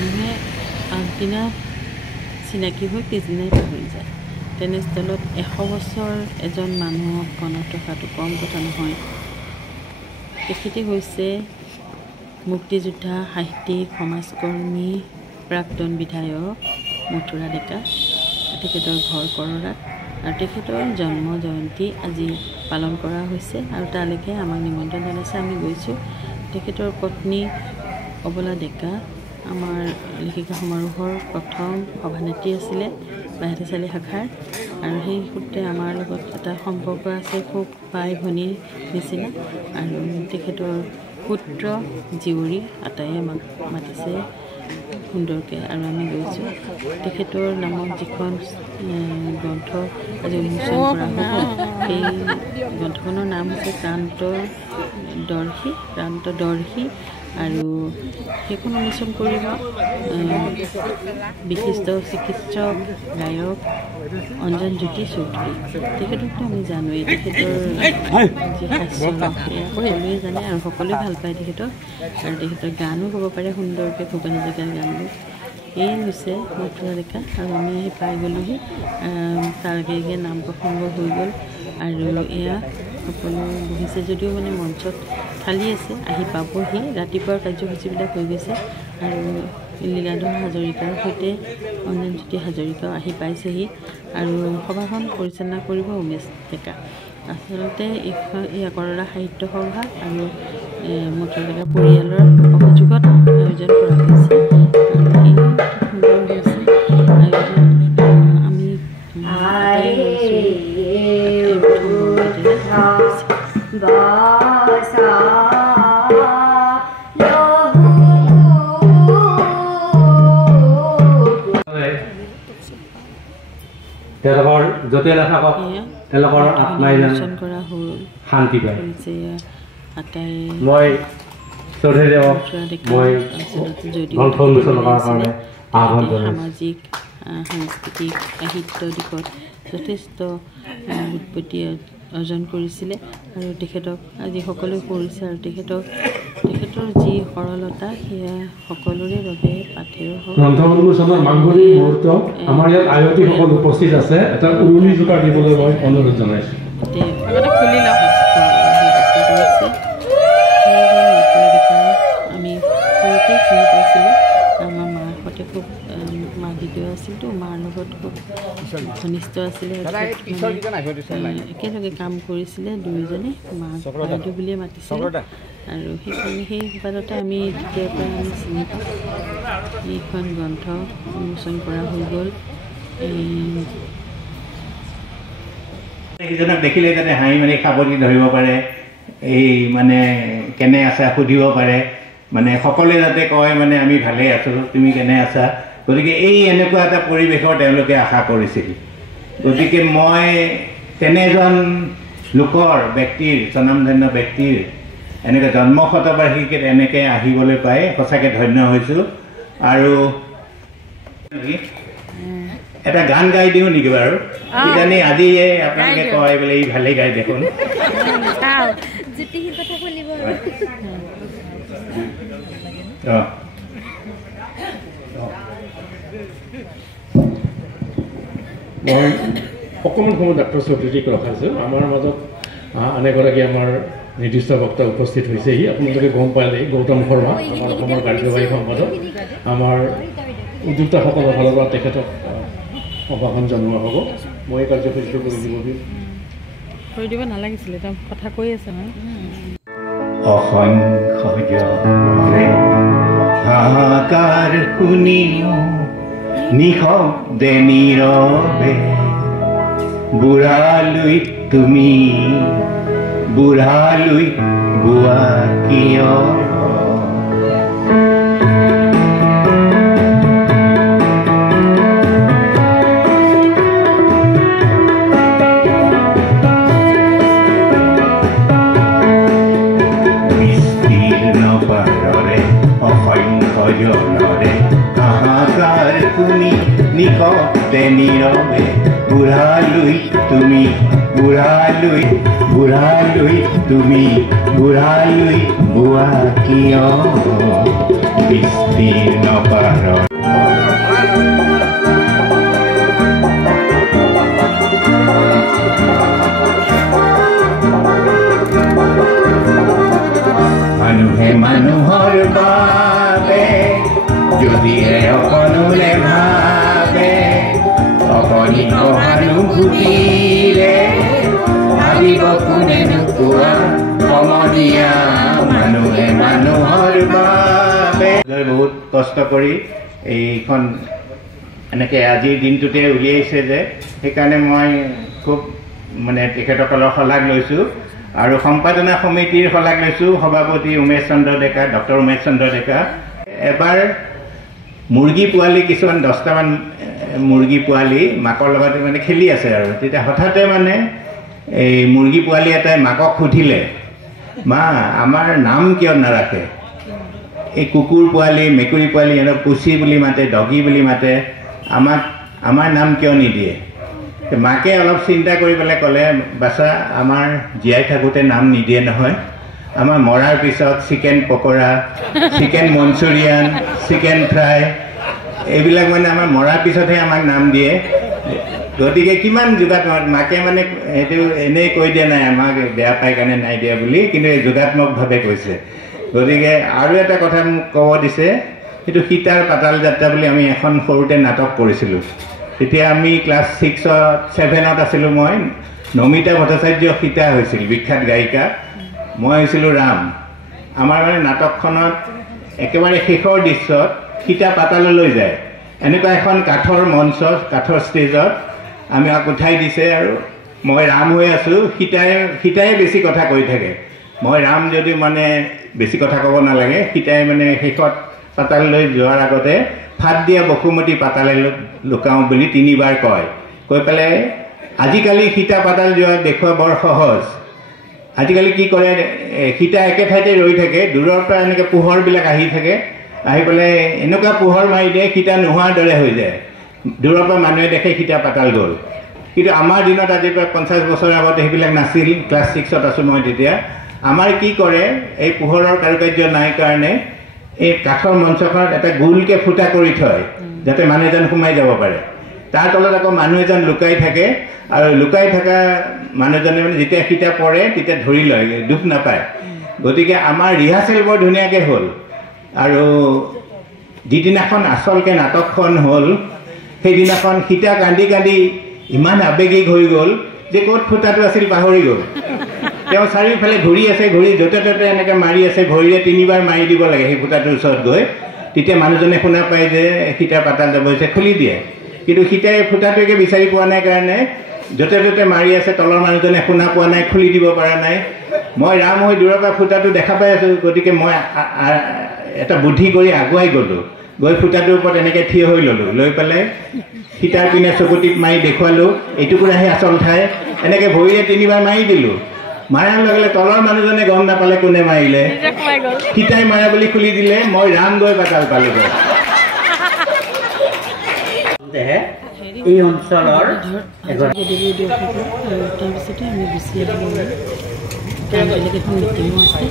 মানুহে আগদিনা চিনাকি হৈ পিছদিনাই পাহৰি যায়। তেনেস্থলত 100 বছৰ এজন মানুহক মনত ৰখাটো কম কথা নহয়। তেখেতে হৈছে মুক্তিযোদ্ধা, সাহিত্যিক, সমাজকৰ্মী, প্ৰাক্তন বিধায়ক মথুৰা ডেকা। তেখেতৰ ঘৰ কৰৰাত আৰু তেখেতৰ জন্ম জয়ন্তী আজি পালন কৰা হৈছে আৰু তালৈকে আমাক নিমন্ত্ৰণ জনাইছে। আমি গৈছোঁ। তেখেতৰ পত্নী অবলা ডেকা আমাৰ লেখিকা সমাৰোহৰ প্ৰথম সভানেত্ৰী আছিলে বাহিৰচালী শাখাৰ, আৰু সেই সূত্ৰে আমাৰ লগত এটা সম্পৰ্ক আছে, খুব ভাই ভনীৰ নিচিনা। আৰু তেখেতৰ পুত্ৰ জীয়ৰী আটাইয়ে আমাক মাতিছে সুন্দৰকৈ, আৰু আমি গৈছোঁ। তেখেতৰ নামত যিখন গ্ৰন্থ আজি উন্মোচন কৰা হ'ব, সেই গ্ৰন্থখনৰ নাম হৈছে প্ৰান্তদৰ্শী, আৰু সেইখন উন্মোচন কৰিব বিশিষ্ট চিকিৎসক গায়ক অঞ্জন জ্যোতি চৌধুৰী। তেখেতকতো আমি জানোৱেই, তেখেতৰ যি হাস্য সেয়া সকলোৱে জানে আৰু সকলোৱে ভাল পায় তেখেতক, আৰু তেখেতৰ গানো গাব পাৰে সুন্দৰকৈ, ভূপেন হাজৰিকাৰ গানবোৰ। এই হৈছে মথুৰা ডেকা, আৰু আমি আহি পাই গ'লোহি। তাৰ আগে আগে নাম প্ৰসংগ হৈ গ'ল, আৰু এয়া সকলো বহিছে যদিও মানে মঞ্চত খালী আছে, আহি পাবহি। ৰাতিপুৱাৰ কাৰ্যসূচীবিলাক হৈ গৈছে, আৰু লীলাধৰ হাজৰিকাৰ সৈতে অঞ্জন জ্যোতি হাজৰিকাও আহি পাইছেহি, আৰু সভাখন পৰিচালনা কৰিব উমেশ ডেকা। আচলতে এই কৰৰা সাহিত্য সভা আৰু মথুৰা ডেকাৰ পৰিয়ালৰ সহযোগত আয়োজন কৰা হৈছে, আৰু এই সুন্দৰ হৈছে আয়োজন। আমি তেওঁলোকৰ য'তে নাথাকক তেওঁলোকৰ আত্মাই যেন শান্তি পায়। মই চৌধুৰীদেৱক মই গ্ৰন্থ উন্মোচন কৰাৰ কাৰণে আহ্বান জনাইছোঁ। সামাজিক সাংস্কৃতিক সাহিত্য দিশত যথেষ্ট উৎপত্তি অৰ্জন কৰিছিলে, আৰু তেখেতক আজি সকলোৱে কৰিছে, আৰু তেখেতৰ যি সৰলতা সেয়া সকলোৰে বাবে পাথেয় হওক। গ্ৰন্থ উন্মোচনৰ মাংগলিক মুহূৰ্ত আমাৰ ইয়াত আয়তীসকল উপস্থিত আছে, এটা উৰুলি যোগাৰ দিবলৈ মই অনুৰোধ জনাইছোঁ। আমি সৰুতে চিনি পাইছিলোঁ, আমাৰ মাৰ সৈতে খুব মাৰ ভিডিঅ' আছিলতো, মাৰ লগত খুব ঘনিষ্ঠ আছিলে, একেলগে কাম কৰিছিলে দুয়োজনে, মাক বাইদেউ বুলিয়ে মাতিছিলে, আৰু সেইকাৰণে সেই সুবাদতে আমি তেতিয়াৰ পৰা আমি চিনি পাওঁ। এইখন গ্ৰন্থ উন্মোচন কৰা হৈ গ'ল। ইজনক দেখিলে যাতে হাঁহি মাৰি সাৱটি ধৰিব পাৰে, এই মানে কেনে আছা সুধিব পাৰে, মানে সকলোৱে যাতে কয় মানে আমি ভালেই আছোঁ, তুমি কেনে আছা। গতিকে এই এনেকুৱা এটা পৰিৱেশৰ তেওঁলোকে আশা কৰিছিল। গতিকে মই তেনেজন লোকৰ ব্যক্তিৰ, স্বনামধন্য ব্যক্তিৰ এনেকৈ জন্ম শতবাৰ্ষিকীত এনেকৈ আহিবলৈ পাই সঁচাকৈ ধন্য হৈছোঁ। আৰু এটা গান গাই দিওঁ নেকি বাৰু? কিজানি আজি আপোনালোকে কয় বোলে ই ভালেই গাই দেখোন। মই অকণমান সময় ডাক্তৰ চৌধুৰীক ৰখাইছোঁ। আমাৰ মাজত আন এগৰাকী আমাৰ নিৰ্দিষ্ট বক্তা উপস্থিত হৈছেহি। আপোনালোকে গম পালেই গৌতম শৰ্মা, আমাৰ অসমৰ কাৰ্যবাহী সম্পাদক। আমাৰ উদ্যোক্তাসকলৰ ফালৰ পৰা তেখেতক অভাষণ জনোৱা হ'ব। মই কাৰ্যসূচীটো কৰি দিব নালাগিছিলে, তেওঁ কথা কৈ আছে নহয়। হাহাকাৰ শুনিও নিশব্দে নীৰৱে, বুঢ়ালৈ তুমি বুঢ়ালৈ বোৱা কিয়? বিস্তীৰ্ণ পাৰৰে অসংখ্য জনৰে হাহাকাৰ শুনি নিশব্দে নীৰৱে, বুঢ়ালৈ তুমি বুঢ়ালৈ বুঢ়ালৈ তুমি বুঢ়ালৈ বোৱা কিয়? বিস্তীৰ্ণ পাহাৰত মানুহে মানুহৰ বাবে যদিহে অকণোৰে ভাবে অকণি সহানুভূতিৰে ভাবিব কোনে নোকোৱা সমনীয়া মানুহে মানুহৰ বাবে বহুত কষ্ট কৰি এইখন এনেকৈ আজিৰ দিনটোতে উলিয়াইছে যে সেইকাৰণে মই খুব মানে তেখেতসকলৰ শলাগ লৈছোঁ আৰু সম্পাদনা সমিতিৰ শলাগ লৈছোঁ সভাপতি উমেশ চন্দ্ৰ ডেকা ডক্টৰ উমেশ চন্দ্ৰ ডেকা এবাৰ মুৰ্গী পোৱালি কিছুমান 10টামান মুৰ্গী পোৱালি মাকৰ লগত মানে খেলি আছে আৰু তেতিয়া হঠাতে মানে এই মুৰ্গী পোৱালি এটাই মাকক সুধিলে মা আমাৰ নাম কিয় নাৰাখে এই কুকুৰ পোৱালি মেকুৰী পোৱালি সিহঁতক পুচি বুলি মাতে ডগী বুলি মাতে আমাৰ নাম কিয় নিদিয়ে মাকে অলপ চিন্তা কৰি পেলাই ক'লে বাছা আমাৰ জীয়াই থাকোঁতে নাম নিদিয়ে নহয় আমাৰ মৰাৰ পিছত chicken pakora chicken Manchurian chicken fry এইবিলাক মানে আমাৰ মৰাৰ পিছতহে আমাক নাম দিয়ে গতিকে কিমান যোগাত্মক মাকে মানে সেইটো এনেই কৈ দিয়া নাই আমাক বেয়া পাই কাৰণে নাই দিয়া বুলি কিন্তু এই যোগাত্মকভাৱে কৈছে গতিকে আৰু এটা কথা মোক ক'ব দিছে সেইটো সীতাৰ পাতাল যাত্ৰা বুলি আমি এখন সৰুতে নাটক কৰিছিলোঁ তেতিয়া আমি ক্লাছ 6-7 আছিলোঁ মই নমিতা ভট্টাচাৰ্য সীতা হৈছিল বিখ্যাত গায়িকা মই হৈছিলোঁ ৰাম আমাৰ মানে নাটকখনত একেবাৰে শেষৰ দৃশ্যত সীতা পাতাললৈ যায় এনেকুৱা এখন কাঠৰ মঞ্চ কাঠৰ ষ্টেজত আমাক উঠাই দিছে আৰু মই ৰাম হৈ আছোঁ সীতাই বেছি কথা কৈ থাকে মই ৰাম যদি মানে বেছি কথা ক'ব নালাগে সীতাই মানে শেষত পাতাললৈ যোৱাৰ আগতে ফাট দিয়া বসুমতী পাতালে লুকাওঁ বুলি 3বাৰ কয় কৈ পেলাই আজিকালি সীতা পাতাল যোৱা দেখুওৱা বৰ সহজ আজিকালি কি কৰে সীতা একে ঠাইতে ৰৈ থাকে দূৰৰ পৰা এনেকৈ পোহৰবিলাক আহি থাকে আহি পেলাই এনেকুৱা পোহৰ মাৰি দিয়ে সীতা নোহোৱাৰ দৰে হৈ যায় দূৰৰ পৰা মানুহে দেখে সীতা পাতাল গ'ল কিন্তু আমাৰ দিনত আজিৰ পৰা 50 বছৰ আগতে সেইবিলাক নাছিল ক্লাছ 6 আছোঁ মই তেতিয়া আমাৰ কি কৰে এই পোহৰৰ কাৰুকাৰ্য নাই কাৰণে এই কাঠৰ মঞ্চখনত এটা গোলকৈ ফুটা কৰি থয় যাতে মানুহ এজন সোমাই যাব পাৰে তাৰ তলত আকৌ মানুহ এজন লুকাই থাকে আৰু লুকাই থকা মানুহজনে মানে যেতিয়া সীতা পৰে তেতিয়া ধৰি লয় দুখ নাপায় গতিকে আমাৰ ৰিহাৰ্চেল বৰ ধুনীয়াকৈ হ'ল আৰু যিদিনাখন আচলকৈ নাটকখন হ'ল সেইদিনাখন সীতা কান্দি কান্দি ইমান আৱেগিক হৈ গ'ল যে ক'ত ফুটাটো আছিল পাহৰি গ'ল তেওঁ চাৰিওফালে ঘূৰি আছে ঘূৰি য'তে ত'তে এনেকৈ মাৰি আছে ভৰিৰে 3বাৰ মাৰি দিব লাগে সেই ফুটাটোৰ ওচৰত গৈ তেতিয়া মানুহজনে শুনা পায় যে সীতা পাতাল যাব হৈছে খুলি দিয়ে কিন্তু সীতাই ফুটাটোকে বিচাৰি পোৱা নাই কাৰণে য'তে ত'তে মাৰি আছে তলৰ মানুহজনে শুনা পোৱা নাই খুলি দিব পৰা নাই মই ৰাম হৈ দূৰৰ পৰা ফুটাটো দেখা পাই আছোঁ গতিকে মই এটা বুদ্ধি কৰি আগুৱাই গ'লোঁ গৈ ফুটাটোৰ ওপৰত এনেকৈ থিয় হৈ ল'লোঁ লৈ পেলাই সীতাৰ পিনে চকুটিত মাৰি দেখুৱালোঁ এইটুকুৰাহে আচল ঠাই এনেকৈ ভৰিৰে 3বাৰ মাৰি দিলোঁ মাৰাৰ লগে লগে তলৰ মানুহজনে গম নাপালে কোনে মাৰিলে সীতাই মাৰা বুলি খুলি দিলে মই ৰাম গৈ পাতাল পালোঁ এই অঞ্চলৰ তাৰপিছতে আমি গুচি আহিলোঁ কাৰণ বেলেগ এখন মিটিঙো আছে